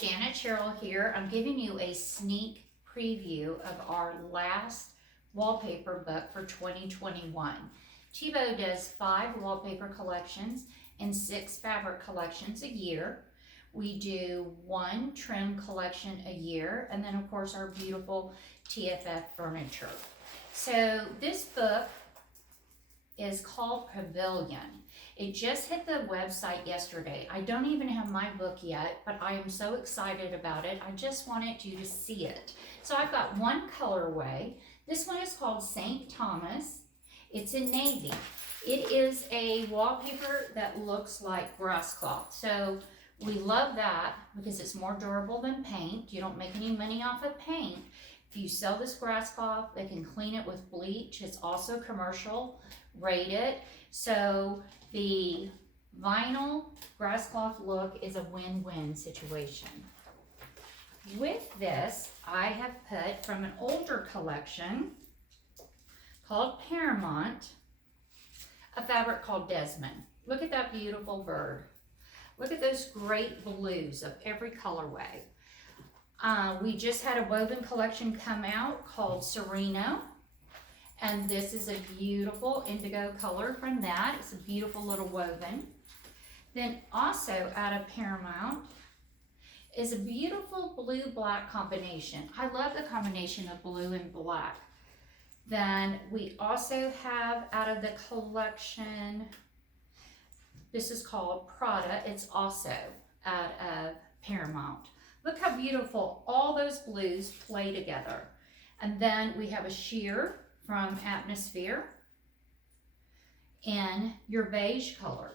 Janet Sherrill here. I'm giving you a sneak preview of our last wallpaper book for 2021. Thibaut does 5 wallpaper collections and 6 fabric collections a year. We do 1 trim collection a year, and then of course our beautiful TFF furniture. So this book is called Pavillion. It just hit the website yesterday. I don't even have my book yet, but I am so excited about it. I just wanted you to see it. So I've got one colorway. This one is called St. Thomas. It's in navy. It is a wallpaper that looks like grass cloth. So we love that because it's more durable than paint. You don't make any money off of paint. If you sell this grass cloth, they can clean it with bleach. It's also commercial rated. So the vinyl grass cloth look is a win-win situation. With this, I have put from an older collection called Paramount, a fabric called Desmond. Look at that beautiful bird. Look at those great blues of every colorway. We just had a woven collection come out called Sereno. And this is a beautiful indigo color from that. It's a beautiful little woven. Then also out of Paramount is a beautiful blue-black combination. I love the combination of blue and black. Then we also have out of the collection, this is called Prada. It's also out of Paramount. Look how beautiful all those blues play together. And then we have a sheer from Atmosphere in your beige color.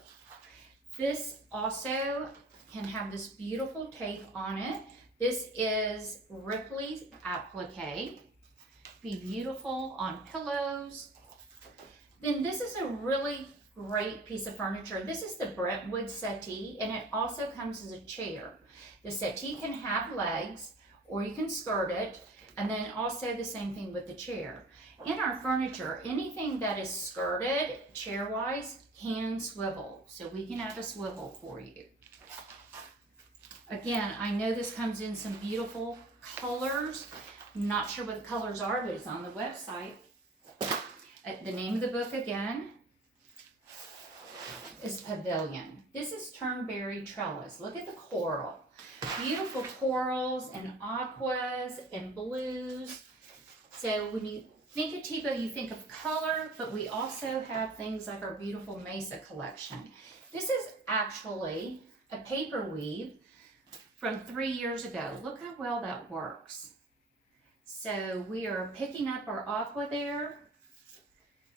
This also can have this beautiful tape on it. This is Ripley's applique. Be beautiful on pillows. Then this is a really great piece of furniture. This is the Brentwood settee, and it also comes as a chair. The settee can have legs, or you can skirt it, and then also the same thing with the chair. In our furniture, anything that is skirted, chair-wise, can swivel. So we can add a swivel for you. Again, I know this comes in some beautiful colors. I'm not sure what the colors are, but it's on the website. The name of the book again is Pavillion. This is Turnberry Trellis. Look at the coral. Beautiful corals and aquas and blues. So when you think of Thibaut, you think of color, but we also have things like our beautiful Mesa collection. This is actually a paper weave from 3 years ago. Look how well that works. So we are picking up our aqua there.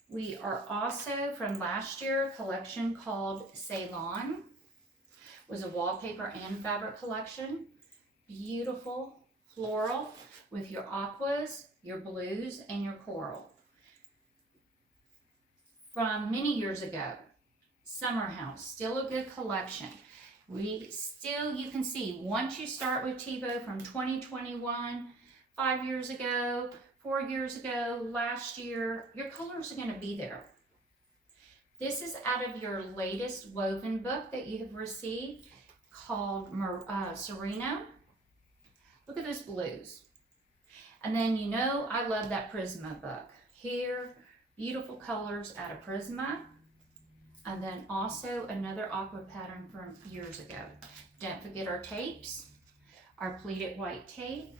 We are also from last year, a collection called Ceylon. It was a wallpaper and fabric collection. Beautiful floral with your aquas, your blues, and your coral. From many years ago, Summer House, still a good collection. You can see, once you start with Thibaut from 2021, 5 years ago, 4 years ago, last year, your colors are going to be there. This is out of your latest woven book that you have received called Sereno. Look at those blues. And then you know I love that Prisma book. Here, beautiful colors out of Prisma. And then also another aqua pattern from years ago. Don't forget our tapes, our pleated white tape.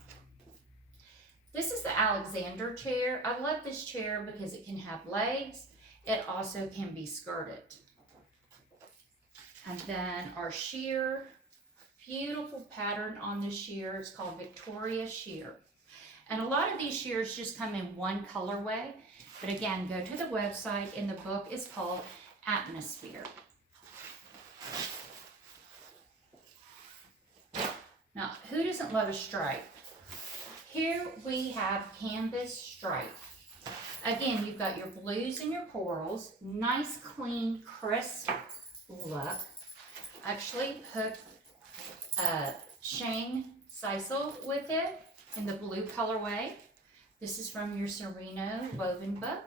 This is the Alexander chair. I love this chair because it can have legs. It also can be skirted. And then our sheer, beautiful pattern on the sheer. It's called Victoria Sheer. And a lot of these shears just come in one colorway. But again, go to the website, and the book is called Atmosphere. Now, who doesn't love a stripe? Here we have canvas stripe. Again, you've got your blues and your corals. Nice, clean, crisp look. Actually put Shane Sisel with it in the blue colorway. This is from your Sereno woven book.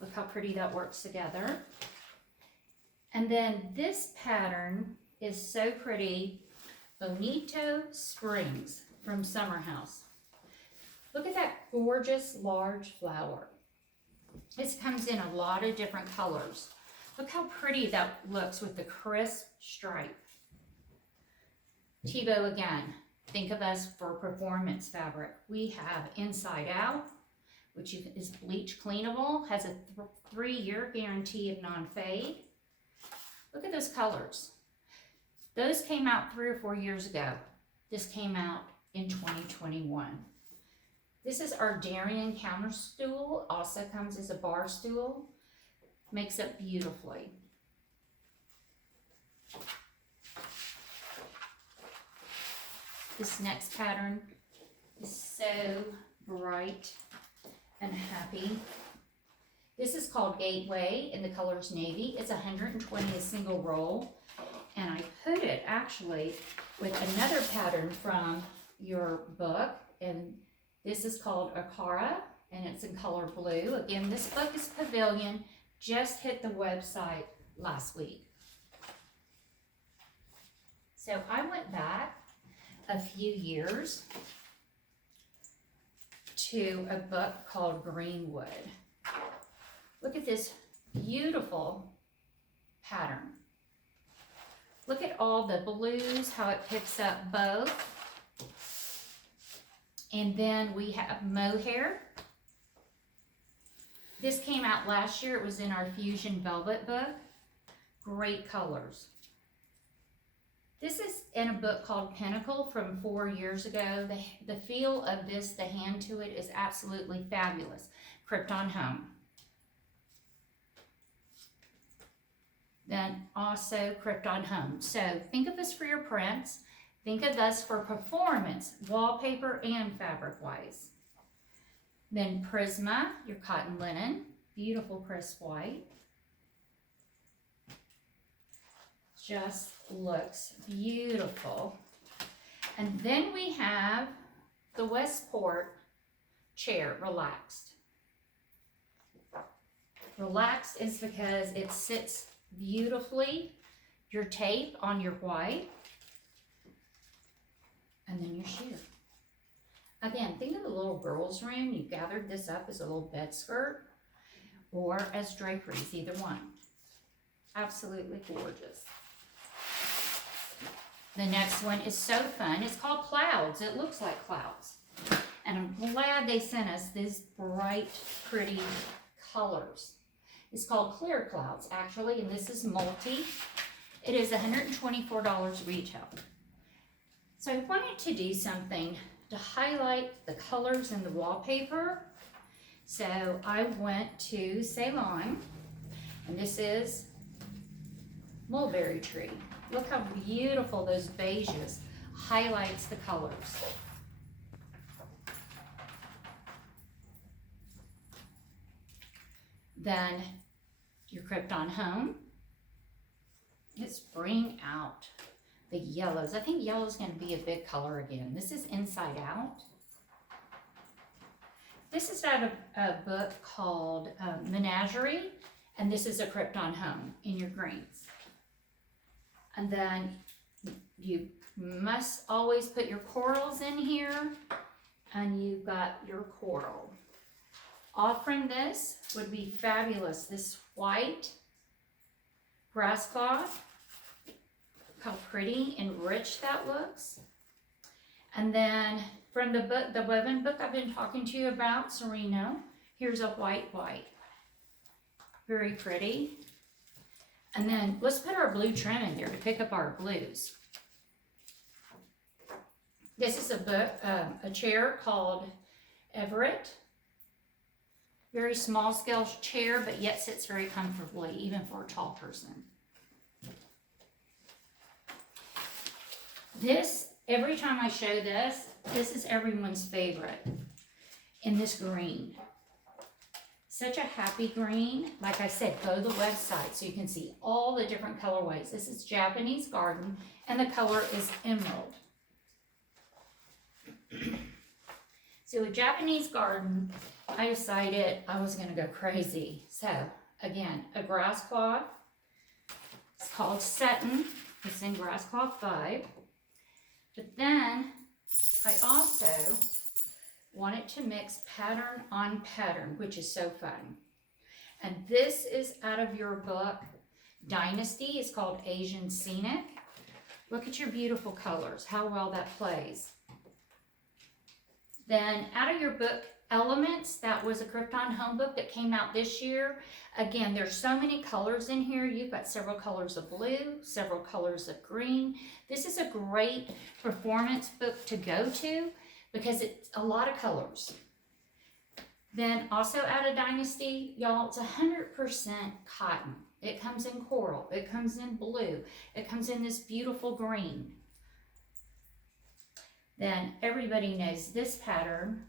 Look how pretty that works together. And then this pattern is so pretty Bonito Springs from Summer House. Look at that gorgeous large flower. This comes in a lot of different colors. Look how pretty that looks with the crisp stripe. Thibaut again. Think of us for performance fabric. We have Inside Out, which is bleach cleanable, has a 3-year guarantee of non-fade. Look at those colors. Those came out 3 or 4 years ago. This came out in 2021. This is our Darien counter stool, also comes as a bar stool. Makes it beautifully. This next pattern is so bright and happy. This is called Gateway, and the color is navy. It's 120 a single roll, and I put it actually with another pattern from your book, and this is called Akara, and it's in color blue. Again, this book is Pavillion, just hit the website last week. So I went back a few years to a book called Greenwood. Look at this beautiful pattern. Look at all the blues, how it picks up both. And then we have mohair. This came out last year. It was in our Fusion Velvet book. Great colors. This is in a book called Pinnacle from 4 years ago. The feel of this, the hand to it, is absolutely fabulous. Krypton Home. Then also Krypton Home. So think of us for your prints. Think of us for performance, wallpaper and fabric-wise. Then Prisma, your cotton linen. Beautiful crisp white. Just looks beautiful. And then we have the Westport chair, Relaxed. Relaxed is because it sits beautifully, your tape on your white, and then your sheer. Again, think of the little girl's room. You gathered this up as a little bed skirt or as draperies, either one. Absolutely gorgeous. The next one is so fun. It's called Clouds. It looks like clouds. And I'm glad they sent us these bright, pretty colors. It's called Clear Clouds, actually, and this is multi. It is $124 retail. So I wanted to do something to highlight the colors in the wallpaper. So I went to Ceylon, and this is Mulberry Tree. Look how beautiful those beiges highlights the colors. Then your Krypton Home. Let's bring out the yellows. I think yellow is going to be a big color again. This is Inside Out. This is out of a book called Menagerie, and this is a Krypton Home in your greens. And then you must always put your corals in here, and you've got your coral. Off from this would be fabulous. This white grass cloth. Look how pretty and rich that looks. And then from the book, the woven book I've been talking to you about, Sereno, here's a white. Very pretty. And then let's put our blue trim in here to pick up our blues. This is a book, a chair called Everett. Very small scale chair, but yet sits very comfortably, even for a tall person. This, every time I show this, this is everyone's favorite in this green. Such a happy green. Like I said, go to the website so you can see all the different colorways. This is Japanese Garden, and the color is Emerald. So with Japanese Garden, I decided I was going to go crazy. So again, a grass cloth. It's called Satin. It's in grass cloth 5. I also wanted to mix pattern on pattern, which is so fun. And this is out of your book, Dynasty. It's called Asian Scenic. Look at your beautiful colors, how well that plays. Then out of your book, Elements, that was a Krypton home book that came out this year. Again, there's so many colors in here. You've got several colors of blue, several colors of green. This is a great performance book to go to because it's a lot of colors. Then also out of Dynasty, y'all, it's 100% cotton. It comes in coral, it comes in blue, it comes in this beautiful green. Then everybody knows this pattern.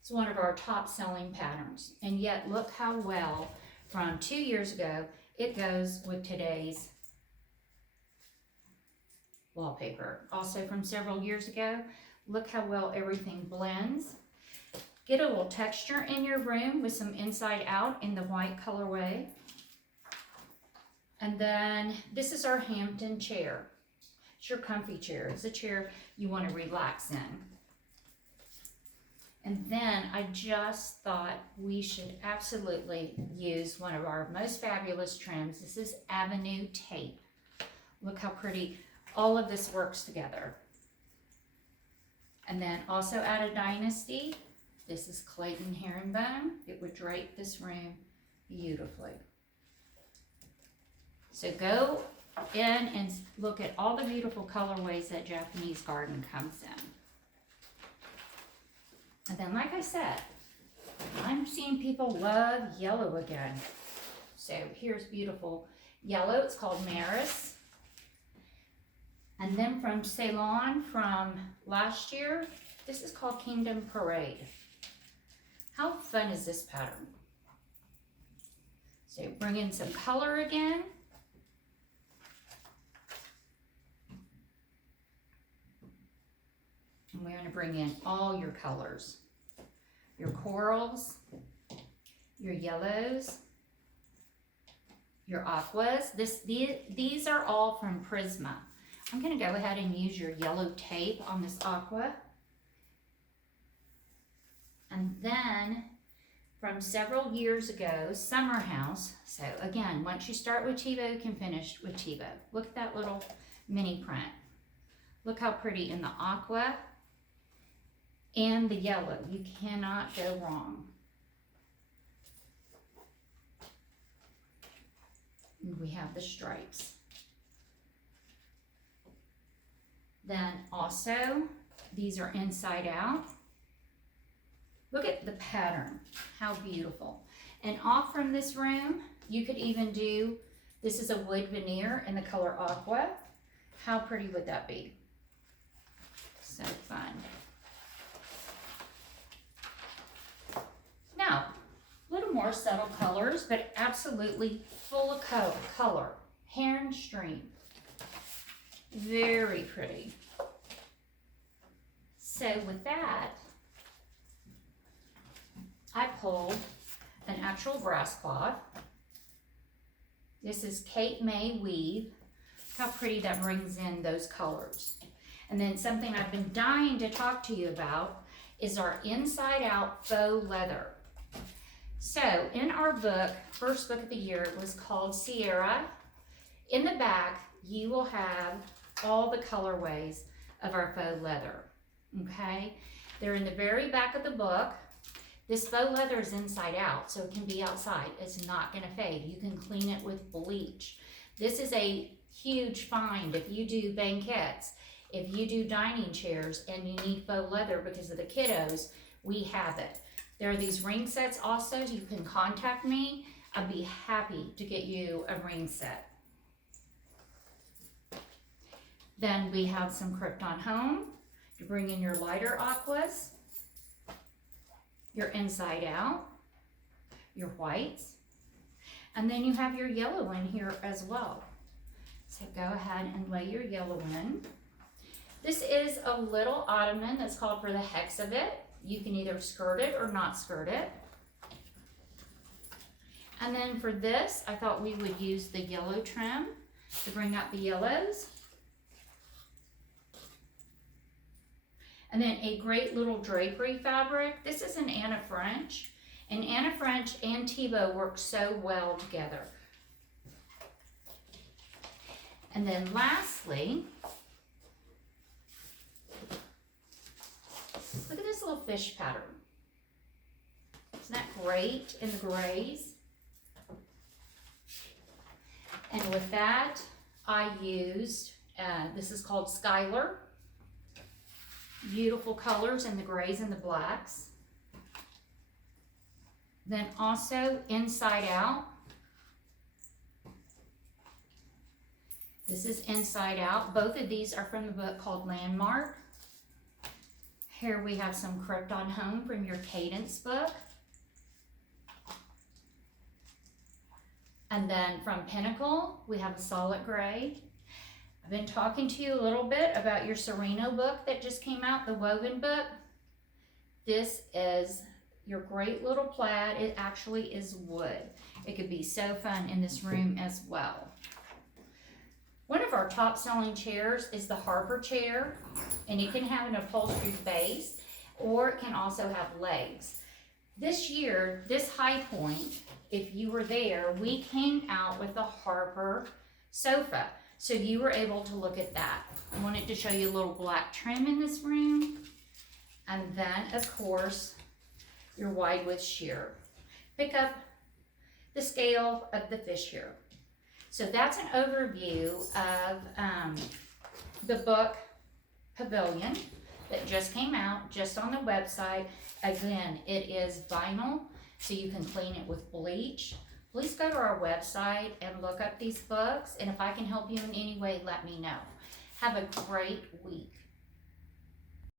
It's one of our top selling patterns. And yet look how well from 2 years ago, it goes with today's wallpaper. Also from several years ago, look how well everything blends. Get a little texture in your room with some inside out in the white colorway. And then this is our Hampton chair. It's your comfy chair. It's a chair you want to relax in. And then I just thought we should absolutely use one of our most fabulous trims. This is Avenue Tape. Look how pretty all of this works together. And then also out of Dynasty, this is Clayton Herringbone. It would drape this room beautifully. So go in and look at all the beautiful colorways that Japanese Garden comes in. And then, like I said, I'm seeing people love yellow again. So here's beautiful yellow. It's called Maris. And then from Ceylon from last year, this is called Kingdom Parade. How fun is this pattern? So bring in some color again. And we're going to bring in all your colors. Your corals, your yellows, your aquas. These are all from Prisma. I'm going to go ahead and use your yellow tape on this aqua. And then from several years ago, Summer House. So again, once you start with Thibaut, you can finish with Thibaut. Look at that little mini print. Look how pretty in the aqua and the yellow. You cannot go wrong. And we have the stripes. Then also, these are inside out. Look at the pattern, how beautiful. And off from this room, you could even do, this is a wood veneer in the color aqua. How pretty would that be? So fun. Now, a little more subtle colors, but absolutely full of color. Heron Stream. Very pretty. So with that, I pulled an actual grass cloth. This is Cape May Weave. How pretty that brings in those colors. And then something I've been dying to talk to you about is our inside out faux leather. So in our book, first book of the year, it was called Sierra. In the back, you will have all the colorways of our faux leather, okay? They're in the very back of the book. This faux leather is inside out, so it can be outside. It's not gonna fade. You can clean it with bleach. This is a huge find if you do banquettes, if you do dining chairs and you need faux leather because of the kiddos, we have it. There are these ring sets also. You can contact me. I'd be happy to get you a ring set. Then we have some Krypton Home to bring in your lighter aquas, your inside out, your whites, and then you have your yellow in here as well. So go ahead and lay your yellow in. This is a little ottoman that's called For the Hex of It. You can either skirt it or not skirt it. And then for this, I thought we would use the yellow trim to bring out the yellows. And then a great little drapery fabric. This is an Anna French. And Anna French and Thibaut work so well together. And then lastly, look at this little fish pattern. Isn't that great in the grays? And with that, I used, this is called Skylar. Beautiful colors in the grays and the blacks. Then also Inside Out. This is Inside Out. Both of these are from the book called Landmark. Here we have some Krypton Home from your Cadence book. And then from Pinnacle, we have a solid gray. I've been talking to you a little bit about your Sereno book that just came out, the woven book. This is your great little plaid. It actually is wood. It could be so fun in this room as well. One of our top selling chairs is the Harper chair, and it can have an upholstered base, or it can also have legs. This year, this High Point, if you were there, we came out with the Harper sofa. So you were able to look at that. I wanted to show you a little black trim in this room. And then, of course, your wide width sheer. Pick up the scale of the fish here. So that's an overview of the book Pavillion that just came out, just on the website. Again, it is vinyl, so you can clean it with bleach. Please go to our website and look up these books, and if I can help you in any way, let me know. Have a great week.